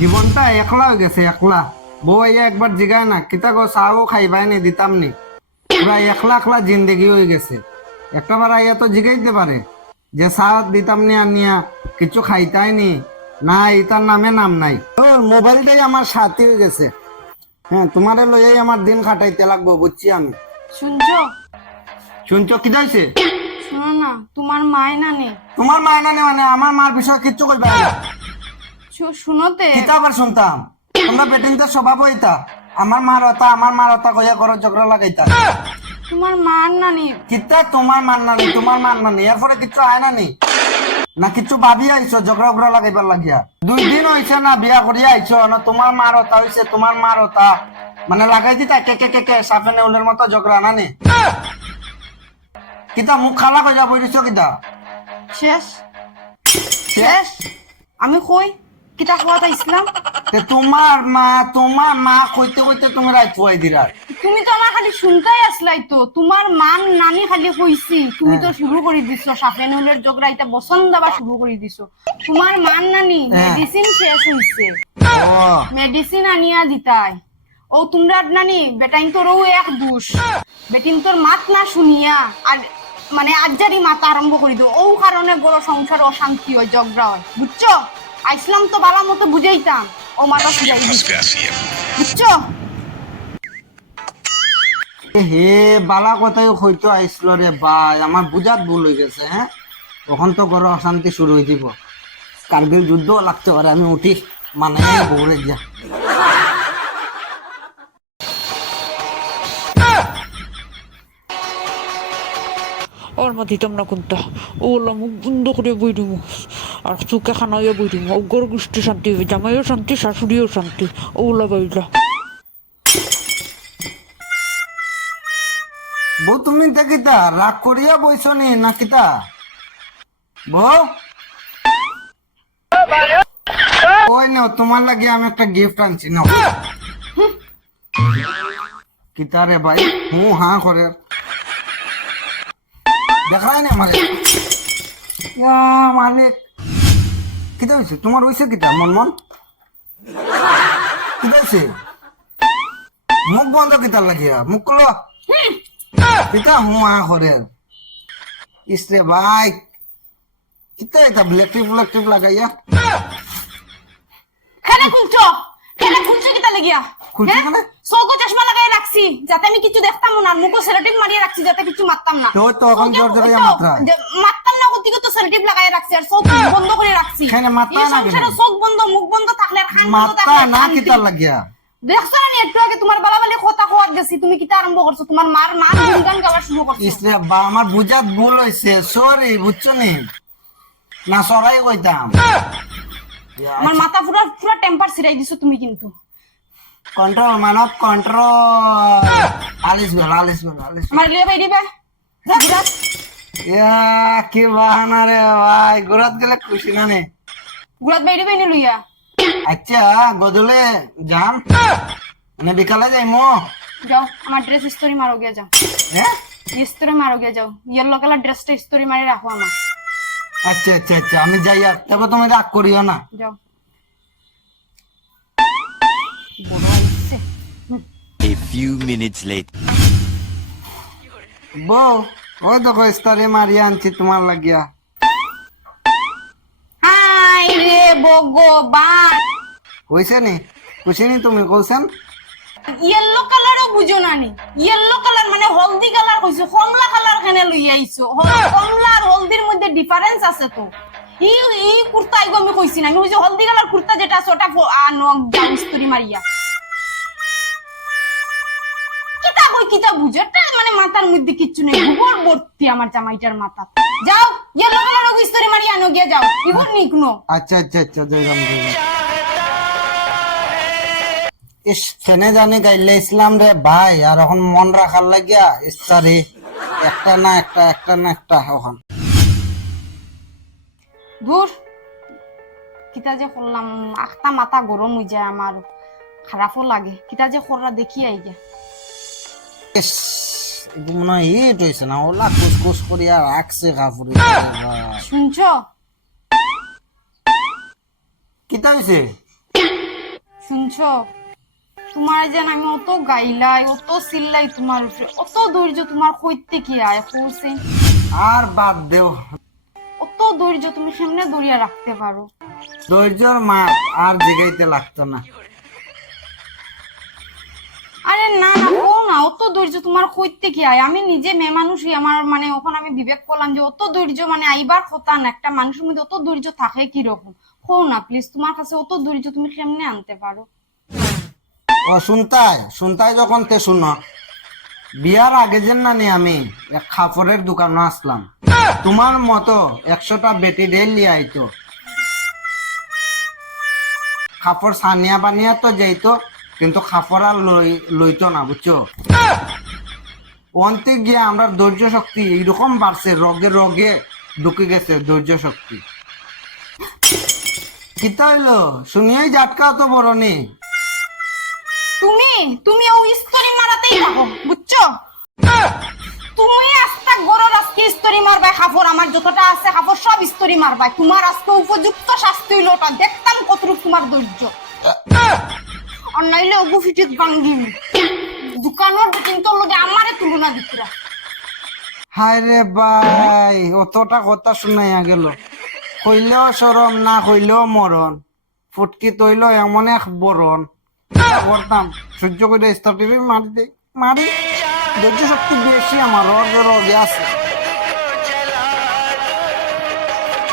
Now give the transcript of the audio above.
জীবনটা একলা হয়ে গেছে একলা। বউ আইয়া একবার জিগায় না কিতা গো চাও খাইবাই নি দিতাম নি। পুরা একলা একলা জিন্দেগি হয়ে গেছে। একটাবার আইয়া তো জিগাইতে পারে যে চা দিতাম নি আনিয়া কিছু খাইতাই নি। না ইতার নামে নাম নাই। ও মোবাইলটাই আমার সাথী হয়ে গেছে। হ্যাঁ তোমারে লইয়াই আমার দিন খাটাইতে লাগবো বুঝছি আমি। শুনছো? শুনছো কি যাইছে শোনো না তোমার মায় না নেই তোমার মায়না নে মানে আমার মার বিষয়ে কিচ্ছু করবে না শুনোতে কিতা আবার শুনতাম? তোমরা বেটিংটা স্বভাব হইতা। আমার মার হতা আমার মার হতা কইয়া করো ঝগড়া লাগাইতা। তোমার মার নানি। কিতা তোমার মান নানি তোমার মান নানি? এরপরে কিচ্ছু আয় নানি না? কিছু ভাবি আইছো ঝগড়া উগড়া লাগাইবার লাগিয়া? দুই দিন হইছে না বিয়া করিয়া আইছো না তোমার মার হতা হইছে তোমার মার হতা। মানে লাগাই দিতা কে কে কে কে সাফে নেউলের মতো ঝগড়া নানি কিতা মুখ খালা কইয়া বইরিছো কিতা? শেষ। শেষ? আমি কই? কিতা খোয়াতা ইসলাম তে তোমার মা তোমার মা কইতে কইতে তুমি দিরা তুমি তো আমার খালি শুনতাই আসলাই তো তোমার মান নানি খালি কইছি তুমি তো শুরু করে দিছো। সাফেনুলের জগরা এটা বসন্ত শুরু করে দিছো। তোমার মান নানি হ্যাঁ। মেডিসিন শেষ হইছে মেডিসিন আনিয়া দিতাই ও তোমরা নানি বেটাইন তোর এক দুষ। বেটিন তোর মাত না শুনিয়া। আর মানে আজারি মাতা আরম্ভ করে দিও। ও কারণে বড় সংসার অশান্তি হয় ঝগড়া হয়। বুঝছ? আইসলাম তো বালা মতো বুঝাইতাম। ও মাতা বুঝাই বুঝছ? এ হে বালা কথাই হয়তো আইসল রে ভাই আমার বুঝাত ভুল হয়ে গেছে হ্যাঁ? তখন তো গরম অশান্তি শুরু হয়ে যাব। কার্গিল যুদ্ধ লাগতে পারে আমি উঠি মানে বউরে দিয়া ওর মা দিতাম না কোনটা ওগুলো মুখ বন্ধ করে বই দিব আর চুকে খানাইও বই দিব ওগর গোষ্ঠী শান্তি হবে জামাইও শান্তি শাশুড়িও শান্তি ওগুলো বাইলা বউ, তুমি দেখিতা রাগ করিয়া বইছ নি না কিতা বউ? ওই তোমার লাগে আমি একটা গিফট আনছি, নাও। কিতা রে ভাই? হু, হা, করে। দেখাই না আমাকে ইয়া মালিক কিতা হয়েছে তোমার হয়েছে কিতা মন মন কিতা হয়েছে মুখ বন্ধ কিতা লাগিয়া মুখ খুলো কিতা হুয়া করে ইসরে ভাই কিতা এটা ব্ল্যাক টিপ ব্ল্যাক টিপ লাগাইয়া কেন খুলছো কেন খুলছো কিতা লাগিয়া খুলছো হ্যাঁ? কেনে? চশমা লাগাই রাখছি যাতে আমি কিছু দেখতাম না মুখো সেরাটিভ মারিয়ে রাখছি যাতে কিছু মারতাম না। তো এখন জোর জোরে মাত্রা। মারতাম না কোথেকে তো সেরাটিভ লাগাই রাখছি আর চৌক বন্ধ করে রাখছি। এখানে মাত্রা না সংসারে কেন? বন্ধ মুখ বন্ধ থাকলে আর খান বন্ধ থাকলে না শান্তি। কিতা লাগিয়া? দেখছ না একটু আগে তোমার বালা বালি কথা কোয়াত গেছি তুমি কিতা আরম্ভ করছ? তোমার মার মার গুনগান গাওয়া শুরু করছ। ইসরে বা আমার বুঝাত ভুল হয়েছে সরি বুঝছ নি? না সরাই কইতাম। আমার মাথা পুরো পুরো টেম্পার ছিড়াই দিছো তুমি কিন্তু। কন্ট্রোল মানব কন্ট্রোল আলিস বেল আলিস বেল আলিস। আমার লিয়ে বাইরে বে বিরাট ইয়া কি বাহানা রে ভাই ঘুরাত গেলে খুশি না নে? গুড়াত বাইরে বাইনে লইয়া। আচ্ছা গদলে যাম। মানে বিকালে যাইমো? যাও আমার ড্রেস ইস্তরি মারো গিয়া যাও। হ্যাঁ? ইস্তরি মারো গিয়া যাও। ইয়েলো কালার ড্রেসটা ইস্তরি মারি রাখো আমার। আচ্ছা আচ্ছা আচ্ছা আমি যাই আর তবে তুমি রাগ করিও না। যাও। A few minutes later. বউ ওই দেখো ইস্তারে মারিয়া আনছি তোমার লাগিয়া। হাই রে ভগবান কইছে নি? খুশি নি তুমি কইছেন? ইয়েলো কালারও বুঝো না নি। ইয়েলো কালার মানে হলদি কালার কইছো কমলা কালার কেন লই আইছো। কমলা আর হলদির মধ্যে ডিফারেন্স আছে তো। ই ই কুর্তা আইগো আমি কইছি না আমি কইছি হলদি কালার কুর্তা যেটা আছে ওটা আ নক যাও ইস্ত্রি মারিয়া কিতা কই কিতা বুঝো? এটা মানে মাথার মধ্যে কিচ্ছু নেই। গোবর ভর্তি আমার জামাইটার মাথা। যাও ইয়েলো কালার ইস্ত্রি মারিয়া আনো গিয়া যাও। ইগর নিকনো আচ্ছা আচ্ছা আচ্ছা যাইলাম যাইলাম ইস ফেনে জানি গাইলে ইসলাম রে ভাই আর এখন মন রাখার লাগিয়া ইস্তারে একটা না একটা একটা না একটা এখন। দূর কিতা যে করলাম আখটা মাথা গরম হয়ে যায় আমার খারাপও লাগে কিতা যে কররা দেখি আই গিয়া। মনে হয় হিট হয়েছে না ওলা কুসকুস করিয়া রাখছে কাপড়ে শুনছ? কিতা হয়েছে শুনছো? তোমার যেন আমি অত গাইলাই অত চিল্লাই তোমার উপরে অত ধৈর্য তোমার কইতে কি আয় কৌছে আর বাদ দেও। অত ধৈর্য তুমি সামনে দরিয়া রাখতে পারো। ধৈর্যর মা আর জিগাইতে লাগতো না। আরে না না ও না অত ধৈর্য তোমার কইতে কি আয়? আমি নিজে মেয়ে মানুষই আমার মানে ওখান আমি বিবেক করলাম যে অত ধৈর্য মানে আইবার কথা না একটা মানুষের মধ্যে অত ধৈর্য থাকে কি রকম হো না প্লিজ তোমার কাছে অত ধৈর্য তুমি কেমনে আনতে পারো। ও শুনতাই শুনতাই যখন তে শুনো। বিয়ার আগে যেন না নি আমি, এক খাপড়ের দোকানে আসলাম। তোমার মতো একশোটা বেটি ডেলি আইতো। খাপড় সানিয়া বানিয়া তো যাইতো, কিন্তু খাপড় আর লই- লইতো না, বুঝছ? অন্তে গিয়ে আমরা ধৈর্য শক্তি এইরকম বাড়ছে, রগে রগে ঢুকে গেছে ধৈর্য শক্তি। কিতা হইল? শুনিয়াই জাটকা তো বড় নেই তুমি ও স্তরি মারাতেই থাকো, বুঝছ? তুমি আস্তা গরর আজকে স্তরি মারবাই কাপড় আমার যতটা আছে কাপড় সব স্তরি মারবাই। তোমার আজকে উপযুক্ত শাস্তি হইল ওটা, দেখতাম কতটুকু তোমার ধৈর্য। আর নাইলে ওগু ফিটিত ভাঙ্গিম দোকানের কিন্তু লগে আমারে তুলনা দিতরা হায় রে ভাই, অতটা কথা শুনাইয়া গেল। কইলেও সরম না কইলেও মরণ। ফুটকি তৈল এমন এক বরণ। করতাম সহ্য করে স্তরটি মারি দেয় মারি। ধৈর্য শক্তি বেশি আমার রোজ রগে আছে।